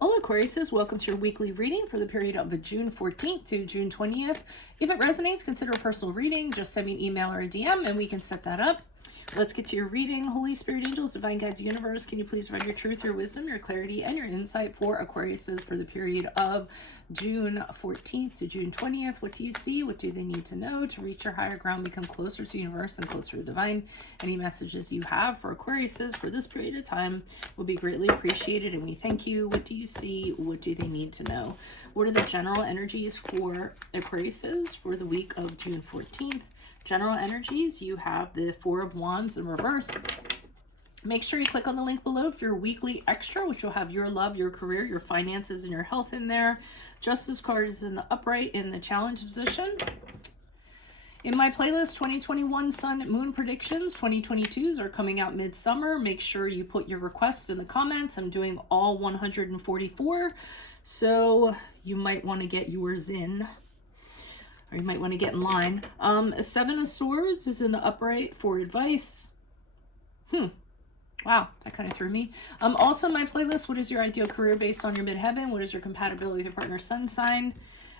Hola Aquariuses, welcome to your weekly reading for the period of June 14th to June 20th. If it resonates, consider a personal reading. Just send me an email or a DM and we can set that up. Let's get to your reading. Holy Spirit, angels, divine guides, universe, can you please provide your truth, your wisdom, your clarity, and your insight for Aquariuses for the period of June 14th to June 20th? What do you see? What do they need to know to reach your higher ground, become closer to the universe and closer to divine? Any messages you have for Aquariuses for this period of time will be greatly appreciated, and we thank you. What do you see? What do they need to know? What are the general energies for Aquariuses for the week of June 14th? General energies, you have the Four of Wands in reverse. Make sure you click on the link below for your weekly extra, which will have your love, your career, your finances, and your health in there. Justice card is in the upright in the challenge position. In my playlist, 2021 Sun Moon Predictions, 2022s are coming out midsummer. Make sure you put your requests in the comments. I'm doing all 144, so you might want to get yours in. Or you might want to get in line. Seven of Swords is in the upright for advice. Wow, that kind of threw me. Also, my playlist, what is your ideal career based on your midheaven? What is your compatibility with your partner's sun sign?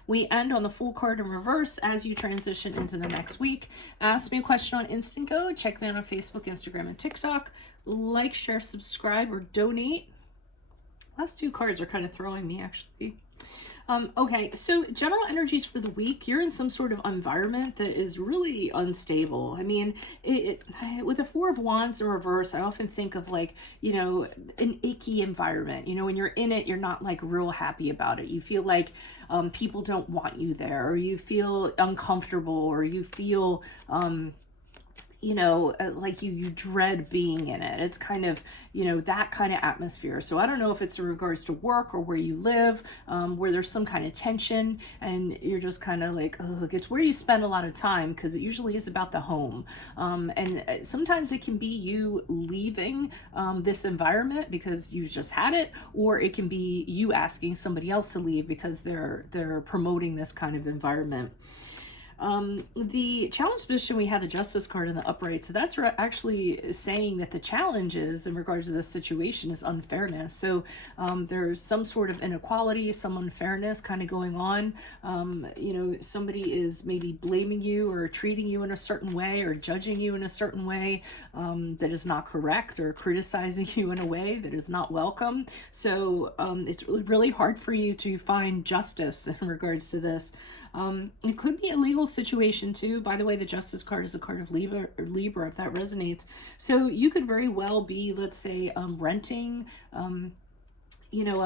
We end on the Fool card in reverse as you transition into the next week. Ask me a question on Instant Go. Check me out on Facebook, Instagram, and TikTok. Like, share, subscribe, or donate. Last two cards are kind of throwing me, actually. Okay, so general energies for the week, you're in some sort of environment that is really unstable. I mean, with the Four of Wands in reverse, I often think of like, you know, an icky environment. You know, when you're in it, you're not like real happy about it. You feel like people don't want you there, or you feel uncomfortable, or you feel you know, like you dread being in it. It's kind of, you know, that kind of atmosphere. So I don't know if it's in regards to work or where you live, where there's some kind of tension and you're just kind of like, oh, it's where you spend a lot of time, because it usually is about the home. And sometimes it can be you leaving this environment because you just had it, or it can be you asking somebody else to leave because they're promoting this kind of environment. The challenge position, we had the Justice card in the upright. So that's actually saying that the challenge is, in regards to this situation, is unfairness. So there's some sort of inequality, some unfairness kind of going on. You know, somebody is maybe blaming you or treating you in a certain way or judging you in a certain way that is not correct, or criticizing you in a way that is not welcome. So it's really hard for you to find justice in regards to this. It could be a legal situation too. By the way, the Justice card is a card of Libra, if that resonates. So you could very well be, let's say, renting you know,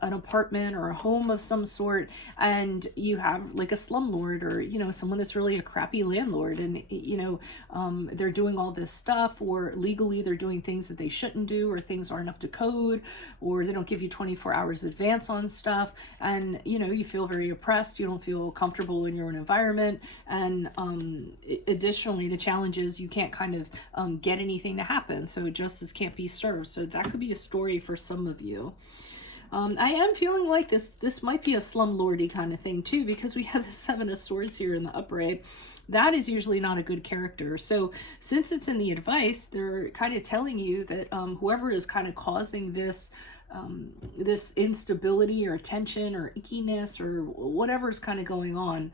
an apartment or a home of some sort, and you have like a slumlord, or, you know, someone that's really a crappy landlord, and, you know, they're doing all this stuff, or legally they're doing things that they shouldn't do, or things aren't up to code, or they don't give you 24 hours advance on stuff, and, you know, you feel very oppressed, you don't feel comfortable in your own environment, and additionally, the challenge is you can't kind of get anything to happen, so justice can't be served. So that could be a story for some of you. I am feeling like this might be a slumlordy kind of thing too, because we have the Seven of Swords here in the upright. That is usually not a good character. So since it's in the advice, they're kind of telling you that whoever is kind of causing this this instability or tension or ickiness or whatever's kind of going on,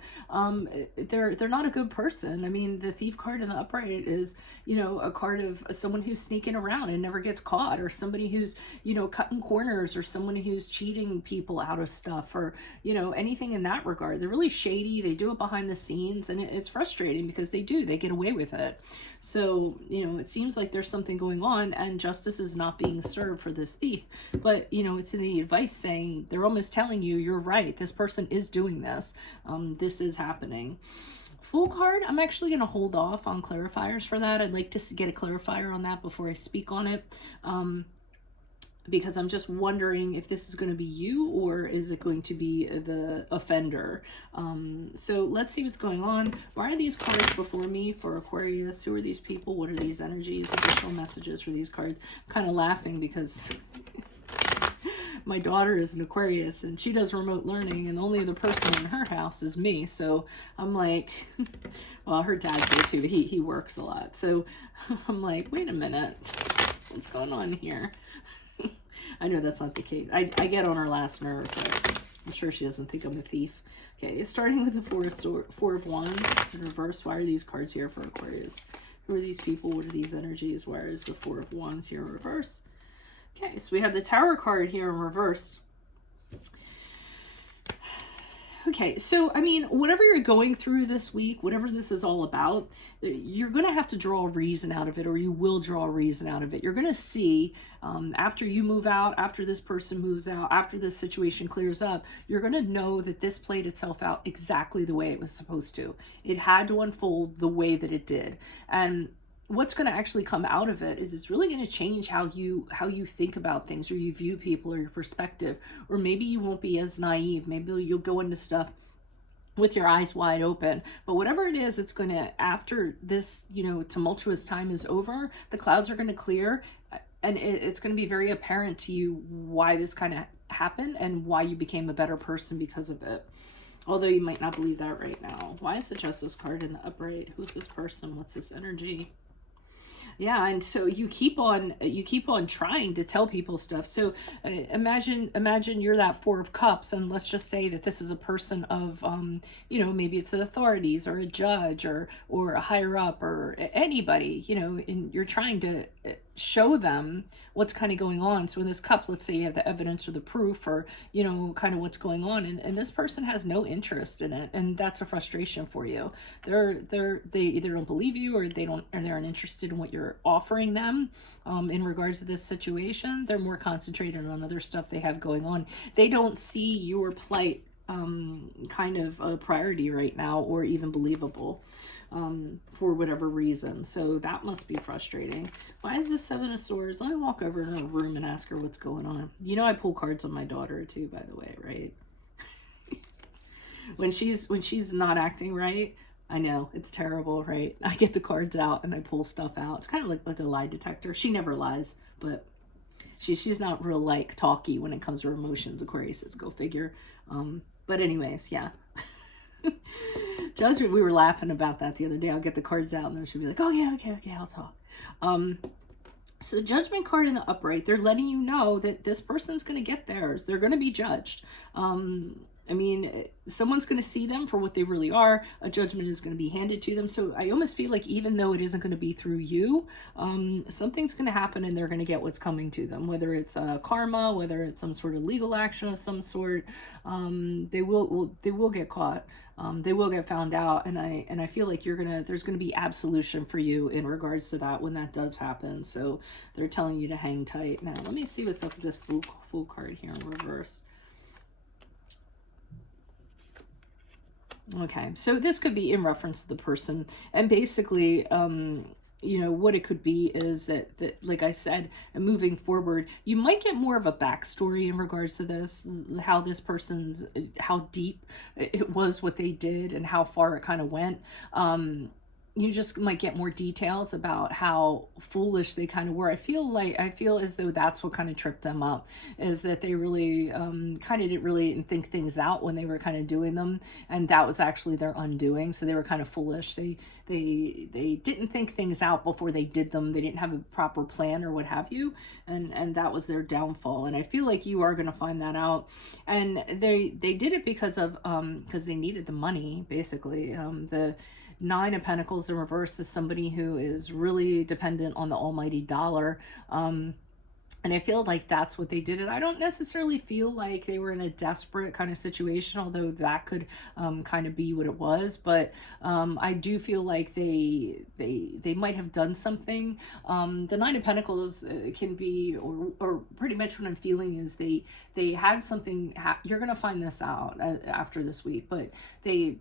they're not a good person. I mean, the Thief card in the upright is, you know, a card of someone who's sneaking around and never gets caught, or somebody who's, you know, cutting corners, or someone who's cheating people out of stuff, or, you know, anything in that regard. They're really shady. They do it behind the scenes, and it's frustrating because they get away with it. So, you know, it seems like there's something going on, and justice is not being served for this thief. But, you know, it's in the advice saying, they're almost telling you, you're right, this person is doing this. This is happening. Fool card, I'm actually going to hold off on clarifiers for that. I'd like to get a clarifier on that before I speak on it. Because I'm just wondering if this is going to be you, or is it going to be the offender. So let's see what's going on. Why are these cards before me for Aquarius? Who are these people? What are these energies? Additional messages for these cards. I'm kind of laughing because my daughter is an Aquarius and she does remote learning, and the only other person in her house is me. So I'm like, well, her dad's there too, but he works a lot. So I'm like, wait a minute, what's going on here? I know that's not the case. I get on her last nerve, but I'm sure she doesn't think I'm a thief. Okay, starting with the Four of Wands in reverse. Why are these cards here for Aquarius? Who are these people? What are these energies? Why is the Four of Wands here in reverse? Okay, so we have the Tower card here in reverse. Okay, so, I mean, whatever you're going through this week, whatever this is all about, you're going to have to draw a reason out of it, or you will draw a reason out of it. You're going to see, after you move out, after this person moves out, after this situation clears up, you're going to know that this played itself out exactly the way it was supposed to. It had to unfold the way that it did. And what's going to actually come out of it is it's really going to change how you think about things, or you view people, or your perspective. Or maybe you won't be as naive. Maybe you'll go into stuff with your eyes wide open. But whatever it is, it's going to, after this, tumultuous time is over, the clouds are going to clear, and it's going to be very apparent to you why this kind of happened and why you became a better person because of it. Although you might not believe that right now. Why is the Justice card in the upright? Who's this person? What's this energy? Yeah, and so you keep on trying to tell people stuff. So imagine you're that Four of Cups, and let's just say that this is a person of maybe it's the authorities, or a judge, or a higher up, or anybody, and you're trying to show them what's kind of going on. So in this cup, let's say you have the evidence or the proof, or kind of what's going on, and this person has no interest in it, and that's a frustration for you. They either don't believe you, or they aren't interested in what you're offering them in regards to this situation. They're more concentrated on other stuff they have going on. They don't see your plight kind of a priority right now, or even believable, for whatever reason. So that must be frustrating. Why is this Seven of Swords? Let me walk over in her room and ask her what's going on. I pull cards on my daughter too, by the way, right? when she's not acting right, I know it's terrible, right? I get the cards out and I pull stuff out. It's kind of like a lie detector. She never lies, but she's not real talky when it comes to her emotions. Aquarius is, go figure. But anyways, yeah. Judgment, we were laughing about that the other day. I'll get the cards out and then she'll be like, oh yeah, okay, I'll talk. So the Judgment card in the upright, they're letting you know that this person's going to get theirs. They're going to be judged. I mean, someone's going to see them for what they really are. A judgment is going to be handed to them. So I almost feel like even though it isn't going to be through you, something's going to happen and they're going to get what's coming to them. Whether it's karma, whether it's some sort of legal action of some sort, they will get caught. They will get found out, and I feel like there's gonna be absolution for you in regards to that when that does happen. So they're telling you to hang tight. Now let me see what's up with this Fool card here in reverse. Okay, so this could be in reference to the person, and basically, what it could be is that like I said, moving forward, you might get more of a backstory in regards to this, how deep it was what they did and how far it kind of went. You just might get more details about how foolish they kind of were. I feel as though that's what kind of tripped them up, is that they really kind of didn't think things out when they were kind of doing them, and that was actually their undoing. So they were kind of foolish. They didn't think things out before they did them. They didn't have a proper plan or what have you, and that was their downfall. And I feel like you are going to find that out. And they did it because they needed the money, basically. The Nine of Pentacles in reverse is somebody who is really dependent on the almighty dollar. And I feel like that's what they did. And I don't necessarily feel like they were in a desperate kind of situation, although that could kind of be what it was. But I do feel like they might have done something. The Nine of Pentacles can be, or pretty much what I'm feeling is they had something. You're gonna find this out after this week, but they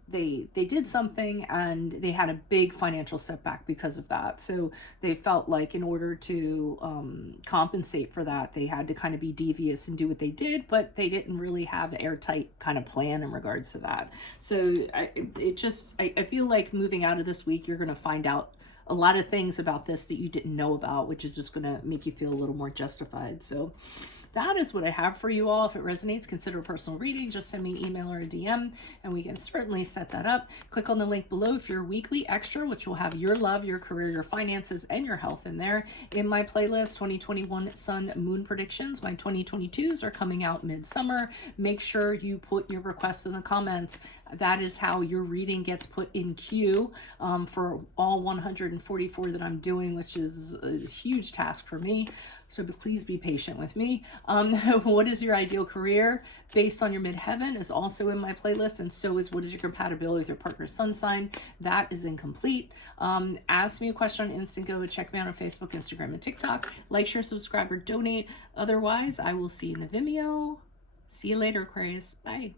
did something and they had a big financial setback because of that. So they felt like in order to compensate for that, they had to kind of be devious and do what they did, but they didn't really have an airtight kind of plan in regards to that. So I feel like moving out of this week, you're going to find out a lot of things about this that you didn't know about, which is just going to make you feel a little more justified. So that is what I have for you all. If it resonates, consider a personal reading. Just send me an email or a DM and we can certainly set that up. Click on the link below if you're a weekly extra, which will have your love, your career, your finances, and your health in there. In my playlist, 2021 Sun Moon Predictions, my 2022s are coming out midsummer. Make sure you put your requests in the comments. That is how your reading gets put in queue for all 144 that I'm doing, which is a huge task for me. So please be patient with me. What is your ideal career based on your midheaven is also in my playlist, and so is what is your compatibility with your partner's sun sign. That is incomplete. Ask me a question on Instant Go. Check me out on Facebook, Instagram, and TikTok. Like, share, subscribe, or donate. Otherwise, I will see you in the Vimeo. See you later, Aquarius. Bye.